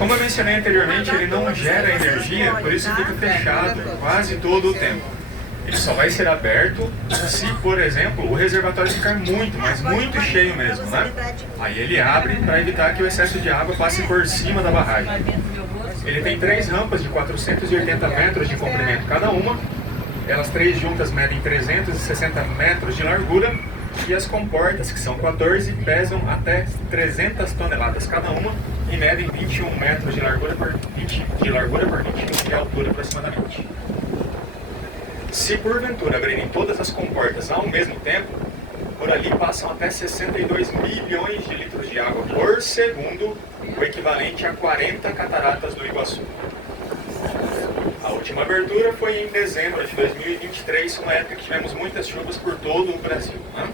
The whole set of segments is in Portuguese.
Como eu mencionei anteriormente, ele não gera energia, por isso fica fechado quase todo o tempo. Ele só vai ser aberto se, por exemplo, o reservatório ficar muito, mas muito cheio mesmo, né? Aí ele abre para evitar que o excesso de água passe por cima da barragem. Ele tem 3 rampas de 480 metros de comprimento cada uma. Elas 3 juntas medem 360 metros de largura. E as comportas, que são 14, pesam até 300 toneladas cada uma e medem 21 metros de largura por 21 de altura aproximadamente. Se porventura abrirem todas as comportas ao mesmo tempo, por ali passam até 62 milhões de litros de água por segundo, o equivalente a 40 cataratas do Iguaçu. A última abertura foi em dezembro de 2023, uma época que tivemos muitas chuvas por todo o Brasil, né?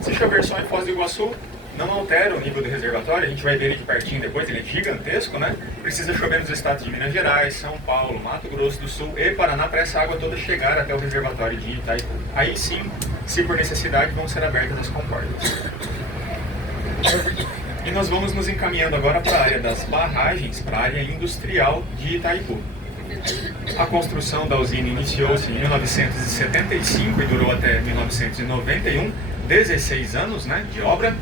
Se chover só em Foz do Iguaçu, não altera o nível do reservatório, a gente vai ver ele de pertinho depois, ele é gigantesco, né? Precisa chover nos estados de Minas Gerais, São Paulo, Mato Grosso do Sul e Paraná para essa água toda chegar até o reservatório de Itaipu. Aí sim, se por necessidade, vão ser abertas as comportas. E nós vamos nos encaminhando agora para a área das barragens, para a área industrial de Itaipu. A construção da usina iniciou-se em 1975 e durou até 1991, 16 anos, né, de obra,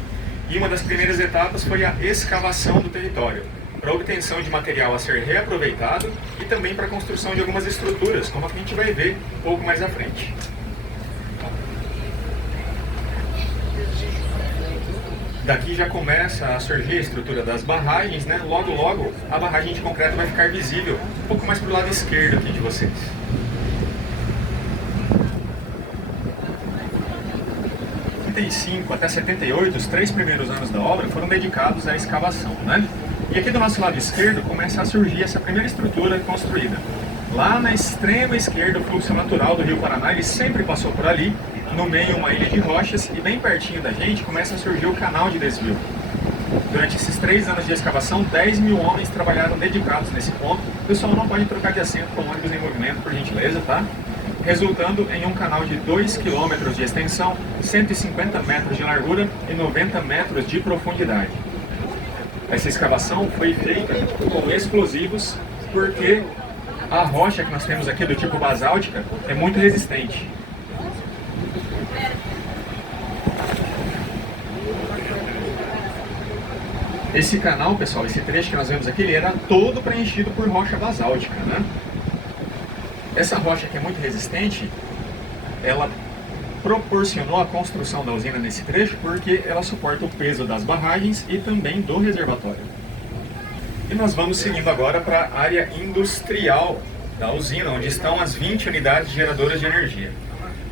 e uma das primeiras etapas foi a escavação do território, para a obtenção de material a ser reaproveitado e também para a construção de algumas estruturas, como a que a gente vai ver um pouco mais à frente. Daqui já começa a surgir a estrutura das barragens, né? Logo, logo, a barragem de concreto vai ficar visível, um pouco mais para o lado esquerdo aqui de vocês. De 75 até 78, os 3 primeiros anos da obra foram dedicados à escavação, né? E aqui do nosso lado esquerdo começa a surgir essa primeira estrutura construída. Lá na extrema esquerda, o fluxo natural do Rio Paraná, ele sempre passou por ali, no meio uma ilha de rochas, e bem pertinho da gente começa a surgir o canal de desvio. Durante esses 3 anos de escavação, 10 mil homens trabalharam dedicados nesse ponto. O pessoal não pode trocar de assento com ônibus em movimento, por gentileza, tá? Resultando em um canal de 2 km de extensão, 150 metros de largura e 90 metros de profundidade. Essa escavação foi feita com explosivos porque a rocha que nós temos aqui, do tipo basáltica, é muito resistente. Esse canal, pessoal, esse trecho que nós vemos aqui, ele era todo preenchido por rocha basáltica, né? Essa rocha que é muito resistente, ela proporcionou a construção da usina nesse trecho porque ela suporta o peso das barragens e também do reservatório. E nós vamos seguindo agora para a área industrial da usina, onde estão as 20 unidades geradoras de energia.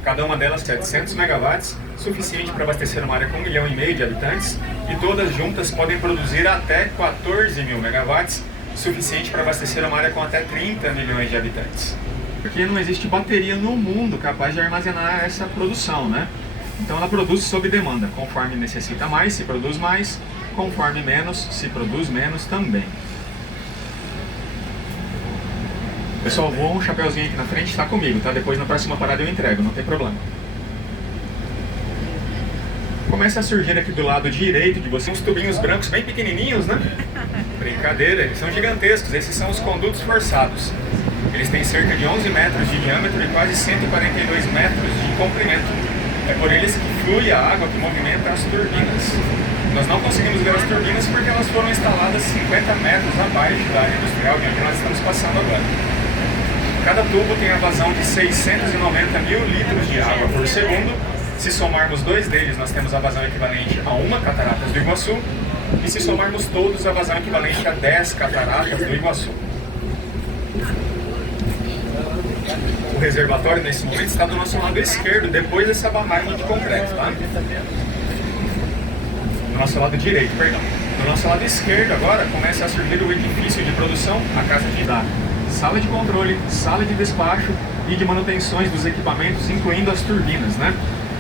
Cada uma delas 700 megawatts, suficiente para abastecer uma área com 1,5 milhão de habitantes, e todas juntas podem produzir até 14 mil megawatts, suficiente para abastecer uma área com até 30 milhões de habitantes. Porque não existe bateria no mundo capaz de armazenar essa produção, né? Então ela produz sob demanda, conforme necessita mais, se produz mais, conforme menos, se produz menos também. Pessoal, voa um chapeuzinho aqui na frente, está comigo, tá? Depois na próxima parada eu entrego, não tem problema. Começa a surgir aqui do lado direito de você uns tubinhos brancos bem pequenininhos, né? Brincadeira, eles são gigantescos, esses são os condutos forçados. Eles têm cerca de 11 metros de diâmetro e quase 142 metros de comprimento. É por eles que flui a água que movimenta as turbinas. Nós não conseguimos ver as turbinas porque elas foram instaladas 50 metros abaixo da área industrial de onde nós estamos passando agora. Cada tubo tem a vazão de 690 mil litros de água por segundo. Se somarmos 2 deles, nós temos a vazão equivalente a 1 cataratas do Iguaçu. E se somarmos todos, a vazão equivalente a 10 cataratas do Iguaçu. O reservatório, nesse momento, está do nosso lado esquerdo, depois dessa barragem de concreto, tá? Do nosso lado direito, perdão. Do nosso lado esquerdo, agora, começa a surgir o edifício de produção, a casa de dados. Sala de controle, sala de despacho e de manutenções dos equipamentos, incluindo as turbinas, né?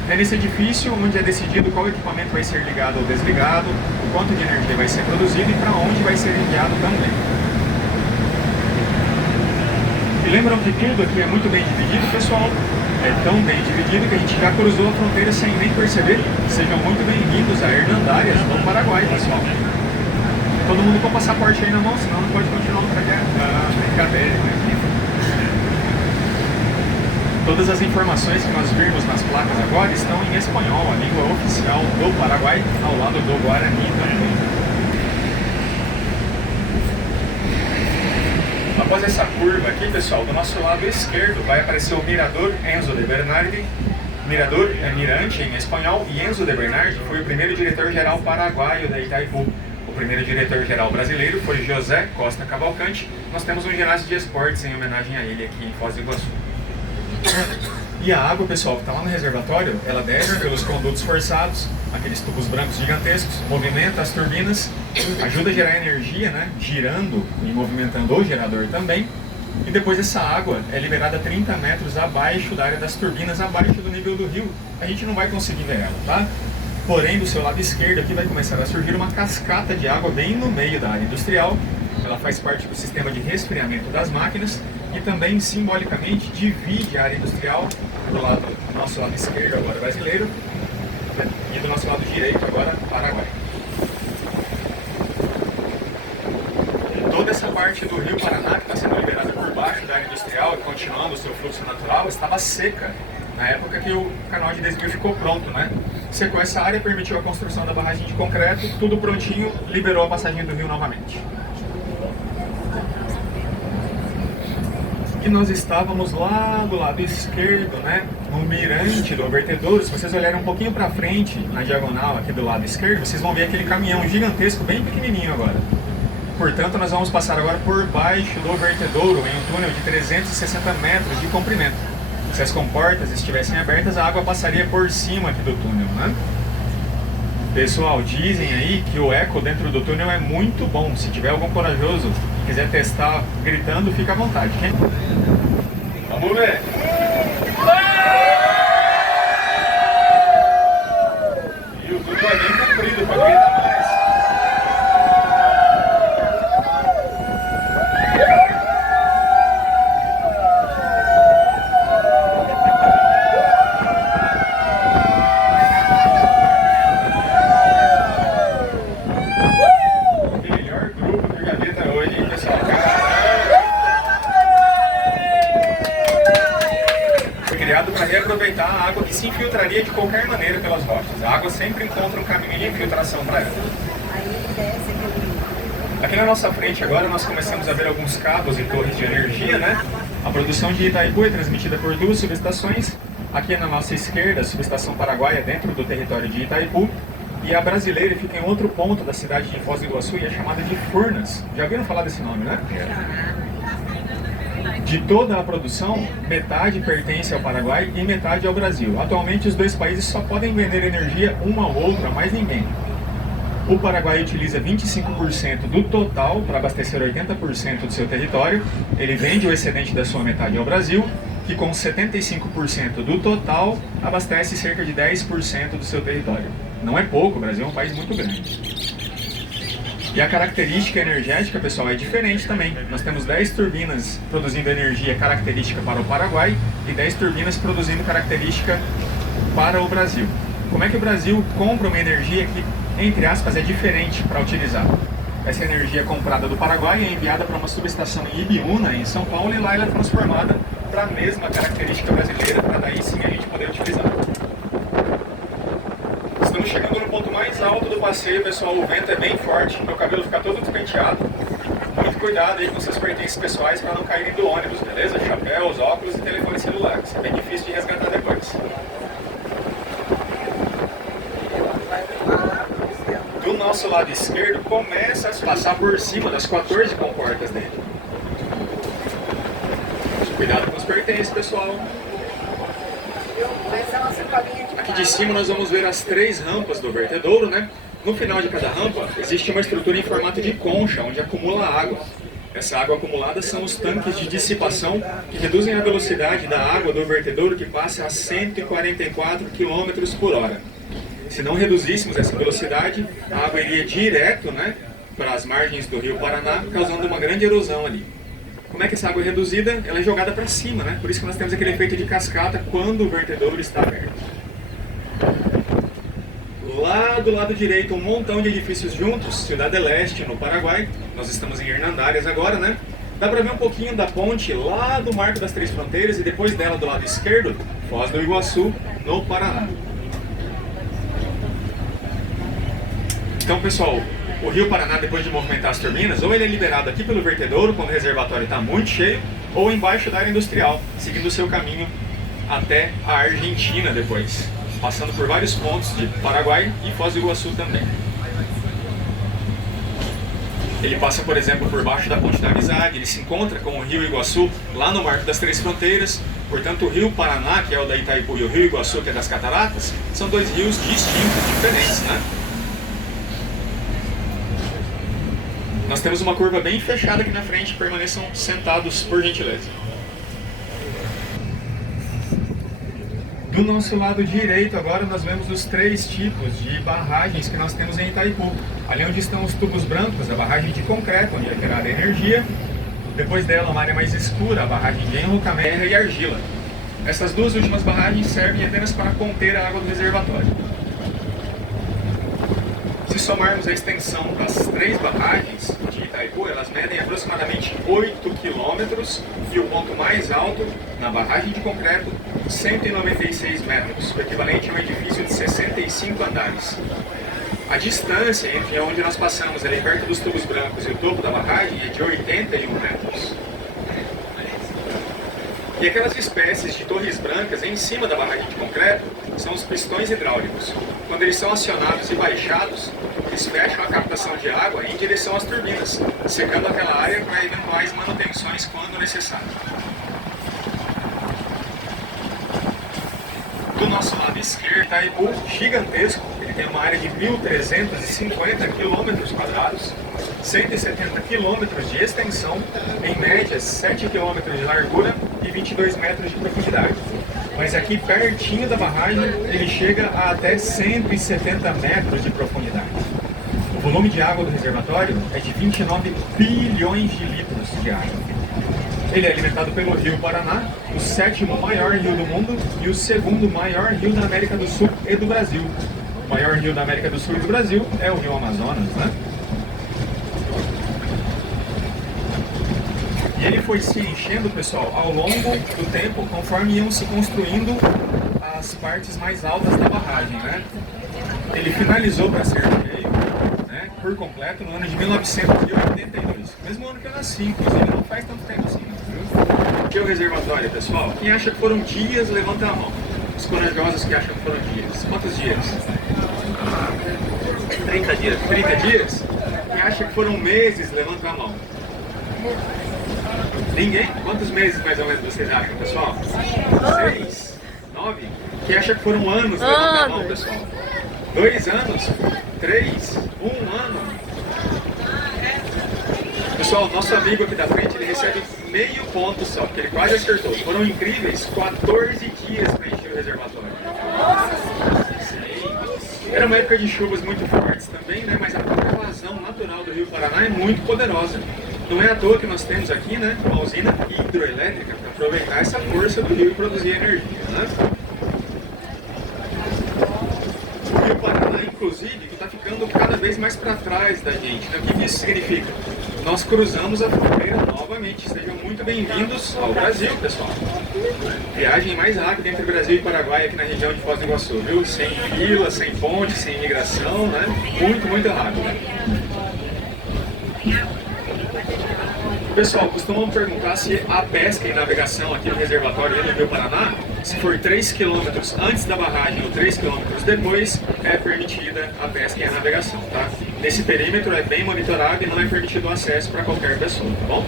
É nesse edifício onde é decidido qual equipamento vai ser ligado ou desligado, o quanto de energia vai ser produzido e para onde vai ser enviado também. E lembram que tudo aqui é muito bem dividido, pessoal? É tão bem dividido que a gente já cruzou a fronteira sem nem perceber. Sejam muito bem-vindos a Hernandárias, no Paraguai, pessoal. Todo mundo com o passaporte aí na mão, senão não pode continuar o trajeto. Brincadeira, né? Todas as informações que nós vimos nas placas agora estão em espanhol, a língua oficial do Paraguai, ao lado do Guarani também. Após essa curva aqui, pessoal, do nosso lado esquerdo vai aparecer o Mirador Enzo de Bernardi. Mirador é mirante em espanhol e Enzo de Bernardi foi o primeiro diretor-geral paraguaio da Itaipu. O primeiro diretor-geral brasileiro foi José Costa Cavalcante. Nós temos um ginásio de esportes em homenagem a ele aqui em Foz do Iguaçu. E a água, pessoal, que está lá no reservatório, ela desce pelos condutos forçados, aqueles tubos brancos gigantescos, movimenta as turbinas, ajuda a gerar energia, né, girando e movimentando o gerador também. E depois essa água é liberada 30 metros abaixo da área das turbinas, abaixo do nível do rio. A gente não vai conseguir ver ela, tá? Porém, do seu lado esquerdo aqui vai começar a surgir uma cascata de água bem no meio da área industrial. Ela faz parte do sistema de resfriamento das máquinas e também simbolicamente divide a área industrial do nosso lado esquerdo, agora brasileiro, e do nosso lado direito, agora Paraguai. E toda essa parte do rio Paraná que está sendo liberada por baixo da área industrial e continuando o seu fluxo natural estava seca na época que o canal de desvio ficou pronto, né? Secou essa área, permitiu a construção da barragem de concreto, tudo prontinho, liberou a passagem do rio novamente. E nós estávamos lá do lado esquerdo, né, no mirante do vertedouro. Se vocês olharem um pouquinho para frente, na diagonal aqui do lado esquerdo, vocês vão ver aquele caminhão gigantesco, bem pequenininho agora. Portanto, nós vamos passar agora por baixo do vertedouro, em um túnel de 360 metros de comprimento. Se as comportas estivessem abertas, a água passaria por cima aqui do túnel, né? Pessoal, dizem aí que o eco dentro do túnel é muito bom. Se tiver algum corajoso que quiser testar gritando, fica à vontade. Vamos ver! E o túnel é bem comprido para gritar mais. Para reaproveitar a água que se infiltraria de qualquer maneira pelas rochas. A água sempre encontra um caminho de infiltração para ela. Aqui na nossa frente agora nós começamos a ver alguns cabos e torres de energia, né? A produção de Itaipu é transmitida por duas subestações. Aqui na nossa esquerda, a subestação paraguaia dentro do território de Itaipu. E a brasileira fica em outro ponto da cidade de Foz do Iguaçu e é chamada de Furnas. Já ouviram falar desse nome, né? De toda a produção, metade pertence ao Paraguai e metade ao Brasil. Atualmente, os dois países só podem vender energia um ao outro, a mais ninguém. O Paraguai utiliza 25% do total para abastecer 80% do seu território. Ele vende o excedente da sua metade ao Brasil, que com 75% do total abastece cerca de 10% do seu território. Não é pouco, o Brasil é um país muito grande. E a característica energética, pessoal, é diferente também. Nós temos 10 turbinas produzindo energia característica para o Paraguai e 10 turbinas produzindo característica para o Brasil. Como é que o Brasil compra uma energia que, entre aspas, é diferente para utilizar? Essa energia é comprada do Paraguai e é enviada para uma subestação em Ibiúna, em São Paulo, e lá ela é transformada para a mesma característica brasileira, para daí sim a gente poder utilizar. Estamos chegando no ponto mais alto do passeio, pessoal. O vento é bem forte, meu cabelo fica todo despenteado. Muito cuidado aí com seus pertences pessoais para não caírem do ônibus, beleza? Chapéus, óculos e telefone celular. Isso é bem difícil de resgatar depois. Do nosso lado esquerdo começa a passar por cima das 14 comportas dele. Cuidado com os pertences, pessoal. Aqui de cima nós vamos ver as 3 rampas do vertedouro, né? No final de cada rampa existe uma estrutura em formato de concha, onde acumula água. Essa água acumulada são os tanques de dissipação que reduzem a velocidade da água do vertedouro, que passa a 144 km por hora. Se não reduzíssemos essa velocidade, a água iria direto, né, para as margens do rio Paraná, causando uma grande erosão ali. Como é que essa água é reduzida? Ela é jogada para cima, né? Por isso que nós temos aquele efeito de cascata quando o vertedouro está aberto. lá do lado direito um montão de edifícios juntos, Ciudad del Este, no Paraguai. Nós estamos em Hernandárias agora, né? Dá para ver um pouquinho da ponte lá do Marco das Três Fronteiras e depois dela do lado esquerdo, Foz do Iguaçu, no Paraná. Então, pessoal, o Rio Paraná, depois de movimentar as turbinas, ou ele é liberado aqui pelo vertedouro, quando o reservatório está muito cheio, ou embaixo da área industrial, seguindo o seu caminho até a Argentina depois, passando por vários pontos de Paraguai e Foz do Iguaçu também. Ele passa, por exemplo, por baixo da Ponte da Amizade, ele se encontra com o Rio Iguaçu lá no Marco das Três Fronteiras. Portanto, o Rio Paraná, que é o da Itaipu, e o Rio Iguaçu, que é das Cataratas, são dois rios distintos, diferentes, né? Nós temos uma curva bem fechada aqui na frente, permaneçam sentados, por gentileza. Do nosso lado direito, agora, nós vemos os três tipos de barragens que nós temos em Itaipu. Ali onde estão os tubos brancos, a barragem de concreto, onde é gerada energia. Depois dela, uma área mais escura, a barragem de enrocamento e argila. Essas duas últimas barragens servem apenas para conter a água do reservatório. Se somarmos a extensão das três barragens de Itaipu, elas medem aproximadamente 8 quilômetros e o ponto mais alto, na barragem de concreto, 196 metros, o equivalente a um edifício de 65 andares. A distância entre onde nós passamos, ali perto dos tubos brancos, e o topo da barragem é de 81 metros. E aquelas espécies de torres brancas em cima da barragem de concreto são os pistões hidráulicos. Quando eles são acionados e baixados, eles fecham a captação de água em direção às turbinas, secando aquela área para eventuais manutenções quando necessário. Do nosso lado esquerdo, Itaipu, gigantesco, ele tem uma área de 1.350 km², 170 km de extensão, em média 7 km de largura e 22 metros de profundidade. Mas aqui pertinho da barragem ele chega a até 170 metros de profundidade. O volume de água do reservatório é de 29 bilhões de litros de água. Ele é alimentado pelo Rio Paraná, o sétimo maior rio do mundo e o segundo maior rio da América do Sul e do Brasil. O maior rio da América do Sul e do Brasil é o Rio Amazonas, né? E ele foi se enchendo, pessoal, ao longo do tempo, conforme iam se construindo as partes mais altas da barragem, né? Ele finalizou para ser cheio, né, por completo no ano de 1982. Mesmo ano que eu nasci, inclusive, não faz tanto tempo assim, não, viu? Aqui é o reservatório, pessoal. Quem acha que foram dias, levanta a mão. Os corajosos que acham que foram dias. Quantos dias? 30 dias. 30 dias? Quem acha que foram meses, levanta a mão. Ninguém? Quantos meses mais ou menos vocês acham, pessoal? 6? 9? Quem acha que foram anos? Levanta a mão, pessoal. 2 anos? 3? 1 ano? Pessoal, nosso amigo aqui da frente, ele recebe meio ponto só, porque ele quase acertou. Foram incríveis 14 dias para encher o reservatório. Era uma época de chuvas muito fortes também, né? Mas a própria vazão natural do Rio Paraná é muito poderosa. Não é à toa que nós temos aqui, né, uma usina hidroelétrica para aproveitar essa força do rio e produzir energia, né? O Rio Paraná, inclusive, que está ficando cada vez mais para trás da gente. Então, o que isso significa? Nós cruzamos a fronteira novamente. Sejam muito bem-vindos ao Brasil, pessoal. Viagem mais rápida entre Brasil e Paraguai aqui na região de Foz do Iguaçu, viu? Sem fila, sem ponte, sem imigração, né? Muito, muito rápido. Pessoal, costumam perguntar se a pesca e navegação aqui no reservatório e no Rio Paraná, se for 3 km antes da barragem ou 3 km depois, é permitida a pesca e a navegação, tá? Nesse perímetro é bem monitorado e não é permitido o acesso para qualquer pessoa, tá bom?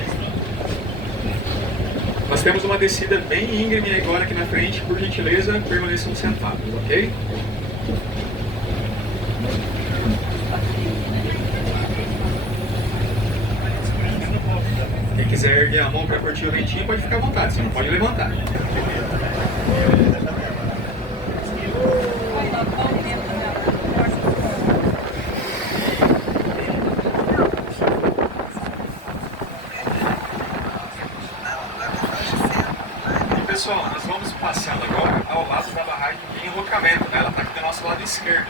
Nós temos uma descida bem íngreme agora aqui na frente, por gentileza, permaneçam sentados, ok? Quem quiser erguer a mão para curtir o ventinho, pode ficar à vontade, você não pode levantar. Pessoal, nós vamos passeando agora ao lado da barragem de enrocamento, né? Ela está aqui do nosso lado esquerdo.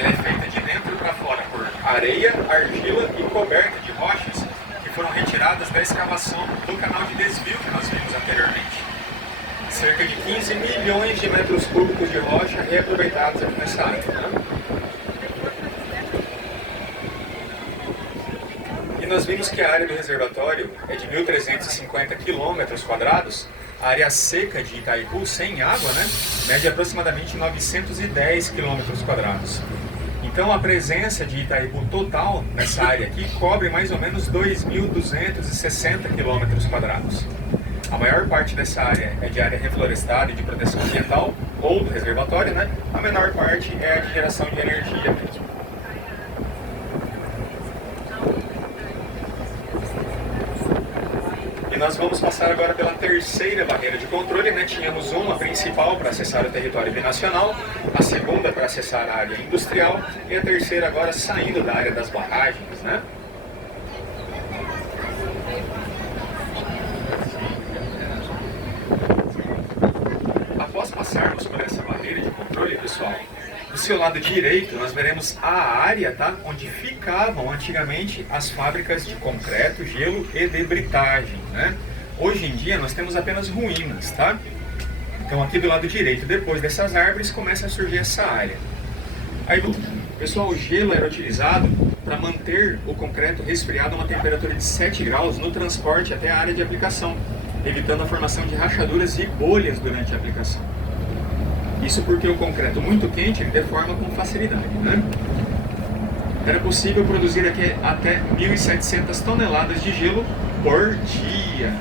ela é feita de dentro para fora por areia, argila e coberta de rochas que foram retiradas da escavação do canal de desvio que nós vimos anteriormente. Cerca de 15 milhões de metros cúbicos de rocha reaproveitados aqui nessa área. Né? E nós vimos que a área do reservatório é de 1.350 km², a área seca de Itaipu, sem água, né, mede aproximadamente 910 km². Então a presença de Itaipu total nessa área aqui cobre mais ou menos 2.260 km². A maior parte dessa área é de área reflorestada e de proteção ambiental, ou do reservatório, né? A menor parte é a de geração de energia mesmo. E nós vamos passar agora pela terceira barreira de controle, né? Tínhamos uma principal para acessar o território binacional, a segunda para acessar a área industrial e a terceira agora saindo da área das barragens, né? Após passarmos por essa barreira de controle, pessoal, do seu lado direito nós veremos a área, tá, onde ficavam antigamente as fábricas de concreto, gelo e de britagem, né? Hoje em dia nós temos apenas ruínas, tá? Então aqui do lado direito, depois dessas árvores, começa a surgir essa área. Aí, pessoal, o gelo era utilizado para manter o concreto resfriado a uma temperatura de 7 graus no transporte até a área de aplicação, evitando a formação de rachaduras e bolhas durante a aplicação. Isso porque o concreto muito quente ele deforma com facilidade, né? Era possível produzir aqui até 1.700 toneladas de gelo por dia.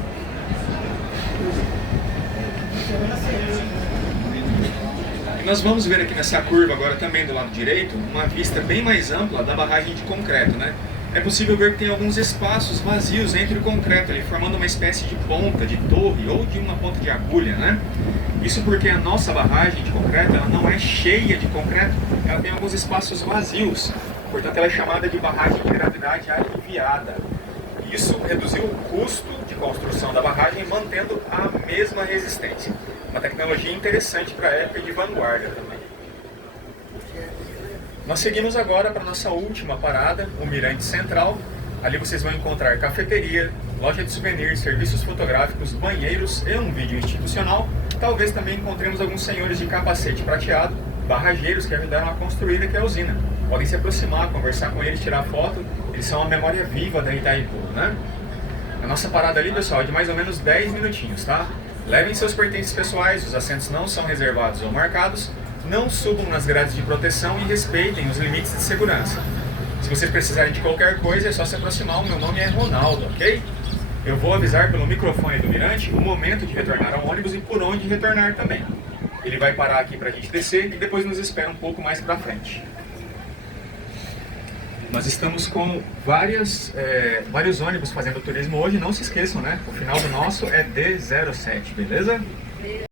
E nós vamos ver aqui nessa curva agora também do lado direito uma vista bem mais ampla da barragem de concreto, né? É possível ver que tem alguns espaços vazios entre o concreto, ali, formando uma espécie de ponta, de torre ou de uma ponta de agulha, né? Isso porque a nossa barragem de concreto ela não é cheia de concreto, ela tem alguns espaços vazios, portanto ela é chamada de barragem de gravidade aliviada. Isso reduziu o custo de construção da barragem, mantendo a mesma resistência. Uma tecnologia interessante para a época e de vanguarda também. Nós seguimos agora para a nossa última parada, o Mirante Central. Ali vocês vão encontrar cafeteria, loja de souvenirs, serviços fotográficos, banheiros e um vídeo institucional. Talvez também encontremos alguns senhores de capacete prateado, barrageiros que ajudaram a construir aqui a usina. Podem se aproximar, conversar com eles, tirar foto. Eles são a memória viva da Itaipu, né? A nossa parada ali, pessoal, é de mais ou menos 10 minutinhos, tá? Levem seus pertences pessoais, os assentos não são reservados ou marcados. Não subam nas grades de proteção e respeitem os limites de segurança. Se vocês precisarem de qualquer coisa, é só se aproximar. O meu nome é Ronaldo, ok? Eu vou avisar pelo microfone do Mirante o momento de retornar ao ônibus e por onde retornar também. Ele vai parar aqui para a gente descer e depois nos espera um pouco mais para frente. Nós estamos com vários ônibus fazendo turismo hoje. Não se esqueçam, né? O final do nosso é D07, beleza?